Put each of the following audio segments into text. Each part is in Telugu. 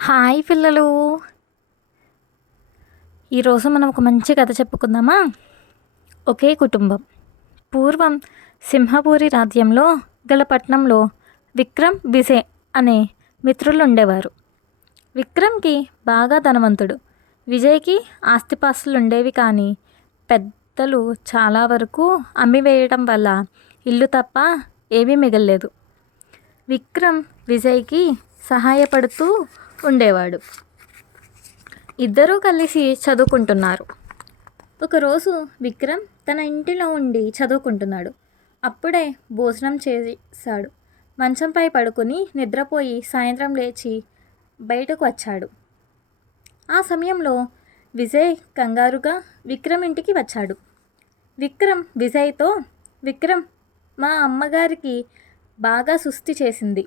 హాయ్ పిల్లలు. ఈరోజు మనం ఒక మంచి కథ చెప్పుకుందామా? ఒకే కుటుంబం. పూర్వం సింహపూరి రాజ్యంలో గల పట్నంలో విక్రమ్ విజయ్ అనే మిత్రులు ఉండేవారు. విక్రమ్కి బాగా ధనవంతుడు, విజయ్కి ఆస్తిపాస్తులు ఉండేవి. కానీ పెద్దలు చాలా వరకు అమ్మివేయడం వల్ల ఇల్లు తప్ప ఏమీ మిగల్లేదు. విక్రమ్ విజయ్కి సహాయపడుతూ ఉండేవాడు. ఇద్దరూ కలిసి చదువుకుంటున్నారు. ఒకరోజు విక్రమ్ తన ఇంటిలో ఉండి చదువుకుంటున్నాడు. అప్పుడే భోజనం చేశాడు. మంచంపై పడుకుని నిద్రపోయి సాయంత్రం లేచి బయటకు వచ్చాడు. ఆ సమయంలో విజయ్ కంగారుగా విక్రమ్ ఇంటికి వచ్చాడు. విక్రమ్ విజయ్తో, విక్రమ్, మా అమ్మగారికి బాగా సుస్థి చేసింది.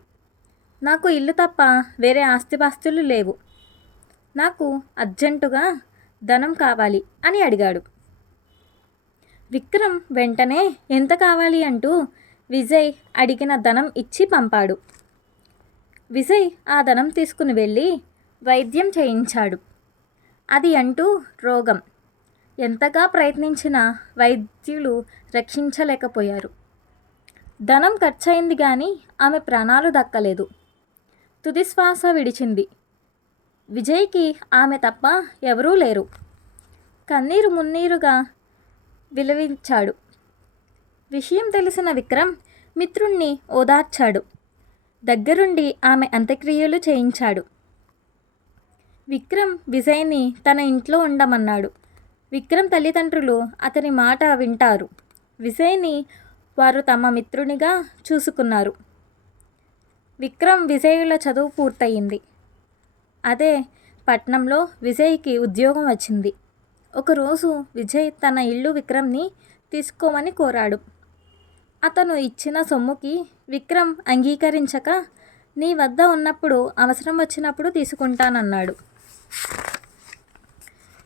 నాకు ఇల్లు తప్ప వేరే ఆస్తిపాస్తులు లేవు. నాకు అర్జెంటుగా ధనం కావాలి అని అడిగాడు. విక్రమ్ వెంటనే ఎంత కావాలి అంటూ విజయ్ అడిగిన ధనం ఇచ్చి పంపాడు. విజయ్ ఆ ధనం తీసుకుని వెళ్ళి వైద్యం చేయించాడు. అది అంటూ రోగం. ఎంతగా ప్రయత్నించినా వైద్యులు రక్షించలేకపోయారు. ధనం ఖర్చయింది కానీ ఆమె ప్రాణాలు దక్కలేదు. తుదిశ్వాస విడిచింది. విజయ్కి ఆమె తప్ప ఎవరూ లేరు. కన్నీరు మున్నీరుగా విలవించాడు. విషయం తెలిసిన విక్రమ్ మిత్రుణ్ణి ఓదార్చాడు. దగ్గరుండి ఆమె అంత్యక్రియలు చేయించాడు. విక్రమ్ విజయ్ని తన ఇంట్లో ఉండమన్నాడు. విక్రమ్ తల్లిదండ్రులు అతని మాట వింటారు. విజయ్ని వారు తమ మిత్రునిగా చూసుకున్నారు. విక్రమ్ విజయ్ల చదువు పూర్తయింది. అదే పట్నంలో విజయ్కి ఉద్యోగం వచ్చింది. ఒకరోజు విజయ్ తన ఇల్లు విక్రమ్ని తీసుకోమని కోరాడు. అతను ఇచ్చిన సొమ్ముకి విక్రమ్ అంగీకరించక, నీ వద్ద ఉన్నప్పుడు అవసరం వచ్చినప్పుడు తీసుకుంటానన్నాడు.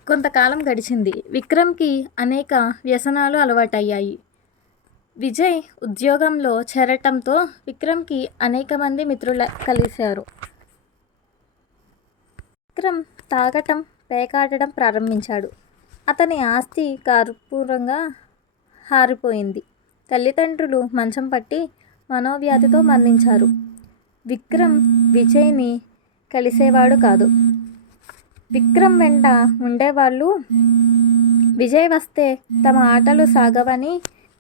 కొంతకాలం గడిచింది. విక్రమ్కి అనేక వ్యసనాలు అలవాటయ్యాయి. విజయ్ ఉద్యోగంలో చేరటంతో విక్రమ్కి అనేక మంది మిత్రులు కలిశారు. విక్రమ్ తాగటం, పేకాడటం ప్రారంభించాడు. అతని ఆస్తి కర్పూరంగా హారిపోయింది. తల్లిదండ్రులు మంచం పట్టి మనోవ్యాధితో మరణించారు. విక్రమ్ విజయ్ని కలిసేవాడు కాదు. విక్రమ్ వెంట ఉండేవాళ్ళు విజయ్ వస్తే తమ ఆటలు సాగవని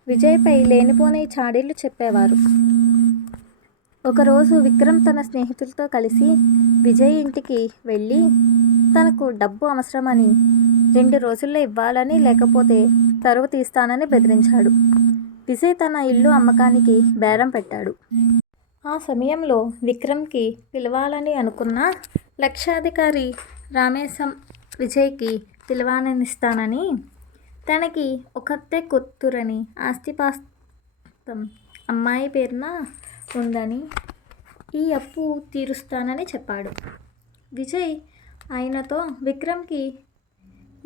విజయ్పై లేనిపోని చాడీలు చెప్పేవారు. ఒకరోజు విక్రమ్ తన స్నేహితులతో కలిసి విజయ్ ఇంటికి వెళ్ళి తనకు డబ్బు అవసరమని, 2 రోజుల్లో ఇవ్వాలని, లేకపోతే తరువు తీస్తానని బెదిరించాడు. విజయ్ తన ఇల్లు అమ్మకానికి బేరం పెట్టాడు. ఆ సమయంలో విక్రమ్కి పిలవాలని అనుకున్న లక్షాధికారి రామేశం విజయ్కి పిలవనిస్తానని, తనకి ఒకతే కూతురని, ఆస్తిపాస్తం అమ్మాయి పేరున ఉందని, ఈ అప్పు తీరుస్తానని చెప్పాడు. విజయ్ ఆయనతో, విక్రమ్కి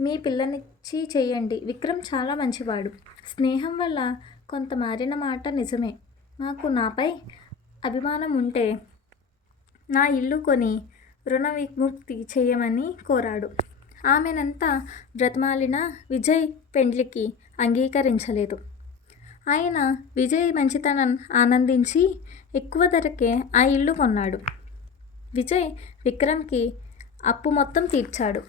మీ పిల్లనిచ్చి చేయండి. విక్రమ్ చాలా మంచివాడు. స్నేహం వల్ల కొంత మారిన మాట నిజమే. నాకు నాపై అభిమానం ఉంటే నా ఇల్లు కొని రుణ విముక్తి చేయమని కోరాడు. ఆమెనంతా బ్రతిమాలిన విజయ్ పెండ్లికి అంగీకరించలేదు. ఆయన విజయ్ మంచితనం ఆనందించి ఎక్కువ ధరకే ఆ ఇల్లు కొన్నాడు. విజయ్ విక్రమ్కి అప్పు మొత్తం తీర్చాడు.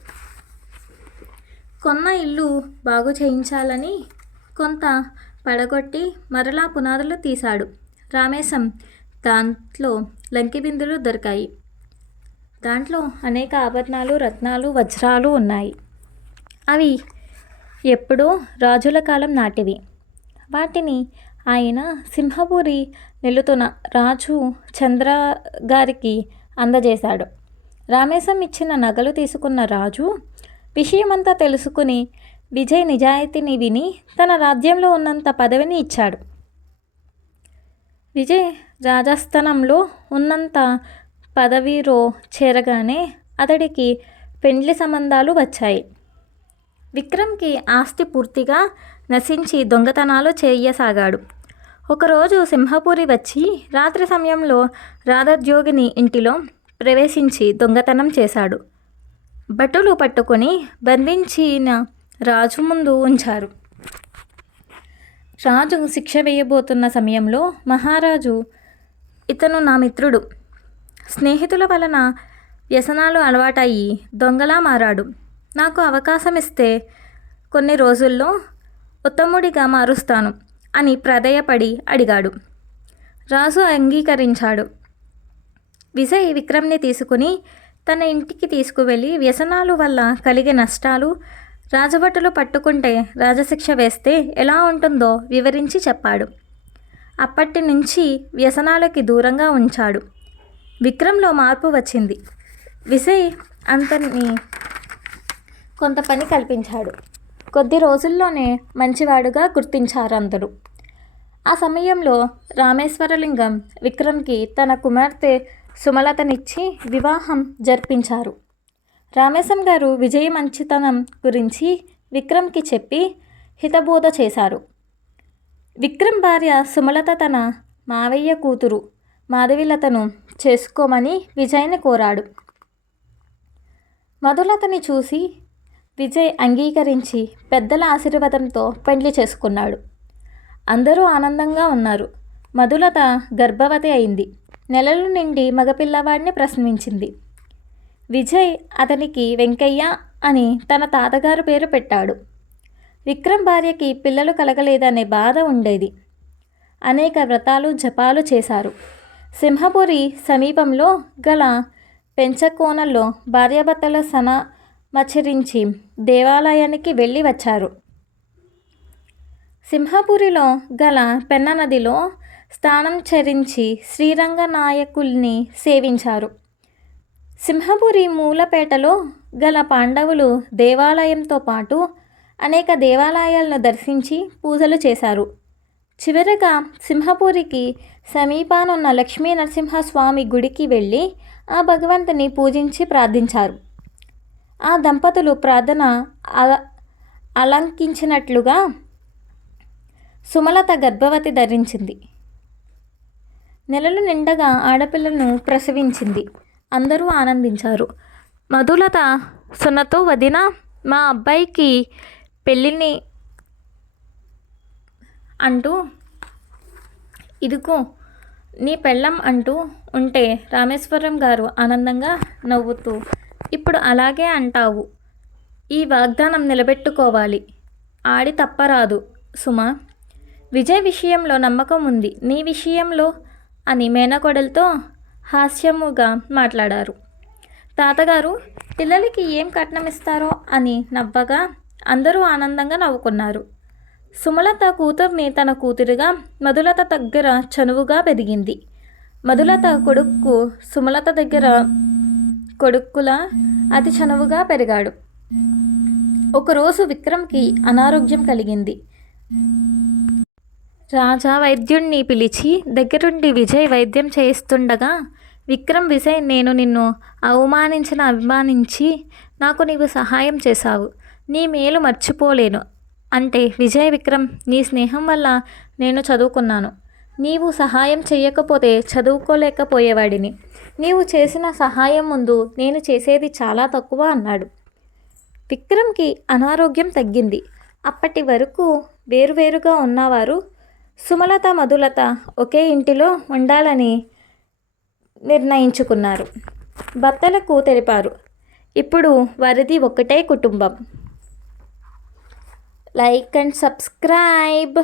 కొన్న ఇల్లు బాగు చేయించాలని కొంత పడగొట్టి మరలా పునాదులు తీశాడు. రామేశం దాంట్లో లంకిబిందులు దొరికాయి. దాంట్లో అనేక ఆభరణాలు, రత్నాలు, వజ్రాలు ఉన్నాయి. అవి ఎప్పుడో రాజుల కాలం నాటివి. వాటిని ఆయన సింహపూరి నిలుతున్న రాజు చంద్ర గారికి అందజేశాడు. రామేశం ఇచ్చిన నగలు తీసుకున్న రాజు విషయమంతా తెలుసుకుని విజయ్ నిజాయితీని విని తన రాజ్యంలో ఉన్నంత పదవిని ఇచ్చాడు. విజయ్ రాజస్థానంలో ఉన్నంత పదవిలో చేరగానే అతడికి పెండ్లి సంబంధాలు వచ్చాయి. విక్రమ్కి ఆస్తి పూర్తిగా నశించి దొంగతనాలు చేయసాగాడు. ఒకరోజు సింహపూరి వచ్చి రాత్రి సమయంలో రాధోద్యోగిని ఇంటిలో ప్రవేశించి దొంగతనం చేశాడు. భటులు పట్టుకొని బంధించిన రాజు ముందు ఉంచారు. రాజు శిక్ష వేయబోతున్న సమయంలో మహారాజు, ఇతను నా మిత్రుడు, స్నేహితుల వలన వ్యసనాలు అలవాటయ్యి దొంగలా మారాడు. నాకు అవకాశం ఇస్తే కొన్ని రోజుల్లో ఉత్తముడిగా మారుస్తాను అని ప్రాధేయపడి అడిగాడు. రాజు అంగీకరించాడు. విజయ్ విక్రమ్ని తీసుకుని తన ఇంటికి తీసుకువెళ్ళి వ్యసనాలు వల్ల కలిగే నష్టాలు, రాజభటులు పట్టుకుంటే రాజశిక్ష వేస్తే ఎలా ఉంటుందో వివరించి చెప్పాడు. అప్పటి నుంచి వ్యసనాలకి దూరంగా ఉంచాడు. విక్రమ్లో మార్పు వచ్చింది. విజయ్ అతన్ని కొంత పని కల్పించాడు. కొద్ది రోజుల్లోనే మంచివాడుగా గుర్తించారు అందరూ. ఆ సమయంలో రామేశ్వరలింగం విక్రమ్కి తన కుమార్తె సుమలతనిచ్చి వివాహం జరిపించారు. రామేశం గారు విజయ్ మంచితనం గురించి విక్రమ్కి చెప్పి హితబోధ చేశారు. విక్రమ్ భార్య సుమలత తన మావయ్య కూతురు మాధవిలతను చేసుకోమని విజయ్ని కోరాడు. మధులతని చూసి విజయ్ అంగీకరించి పెద్దల ఆశీర్వాదంతో పెండ్లి చేసుకున్నాడు. అందరూ ఆనందంగా ఉన్నారు. మధులత గర్భవతి అయింది. నెలలు నిండి మగపిల్లవాడిని ప్రసవించింది. విజయ్ అతనికి వెంకయ్య అని తన తాతగారు పేరు పెట్టాడు. విక్రమ్ భార్యకి పిల్లలు కలగలేదనే బాధ ఉండేది. అనేక వ్రతాలు జపాలు చేశారు. సింహపురి సమీపంలో గల పెంచకోనల్లో భార్యాభర్తల సనమచరించి దేవాలయానికి వెళ్ళి వచ్చారు. సింహపురిలో గల పెన్న నదిలో స్నానం చరించి శ్రీరంగనాయకుల్ని సేవించారు. సింహపురి మూలపేటలో గల పాండవులు దేవాలయంతో పాటు అనేక దేవాలయాలను దర్శించి పూజలు చేశారు. చివరగా సింహపురికి సమీపానున్న లక్ష్మీ నరసింహస్వామి గుడికి వెళ్ళి ఆ భగవంతుని పూజించి ప్రార్థించారు. ఆ దంపతులు ప్రార్థన అలంకించినట్లుగా సుమలత గర్భవతి ధరించింది. నెలలు నిండగా ఆడపిల్లను ప్రసవించింది. అందరూ ఆనందించారు. మధులత సున్నతో వదిన, మా అబ్బాయికి పెళ్ళిని అంటూ ఇదిగో నీ పెళ్ళం అంటూ ఉంటే రామేశ్వరం గారు ఆనందంగా నవ్వుతూ, ఇప్పుడు అలాగే అంటావు, ఈ వాగ్దానం నిలబెట్టుకోవాలి, ఆడి తప్పరాదు సుమా. విజయ్ విషయంలో నమ్మకం ఉంది, నీ విషయంలో అని మేనకోడలతో హాస్యముగా మాట్లాడారు. తాతగారు పిల్లలకి ఏం కట్నం ఇస్తారో అని నవ్వగా అందరూ ఆనందంగా నవ్వుకున్నారు. సుమలత కూతుర్ని తన కూతురుగా, మధులత దగ్గర చనువుగా పెరిగింది. మధులత కొడుకు సుమలత దగ్గర కొడుకులా అతి చనువుగా పెరిగాడు. ఒకరోజు విక్రమ్కి అనారోగ్యం కలిగింది. రాజా వైద్యుణ్ణి పిలిచి దగ్గరుండి విజయ్ వైద్యం చేయిస్తుండగా విక్రమ్, విజయ్, నేను నిన్ను అభిమానించి నాకు నీవు సహాయం చేశావు, నీ మేలు మర్చిపోలేను అంటే, విజయ్, విక్రమ్, నీ స్నేహం వల్ల నేను చదువుకున్నాను, నీవు సహాయం చేయకపోతే చదువుకోలేకపోయేవాడిని, నీవు చేసిన సహాయం ముందు నేను చేసేది చాలా తక్కువ అన్నాడు. విక్రమ్కి అనారోగ్యం తగ్గింది. అప్పటి వరకు వేరువేరుగా ఉన్నవారు సుమలత, మధులత ఒకే ఇంటిలో ఉండాలని నిర్ణయించుకున్నారు. భర్తలకు తెలిపారు. ఇప్పుడు వారిది ఒక్కటే కుటుంబం. Like and subscribe.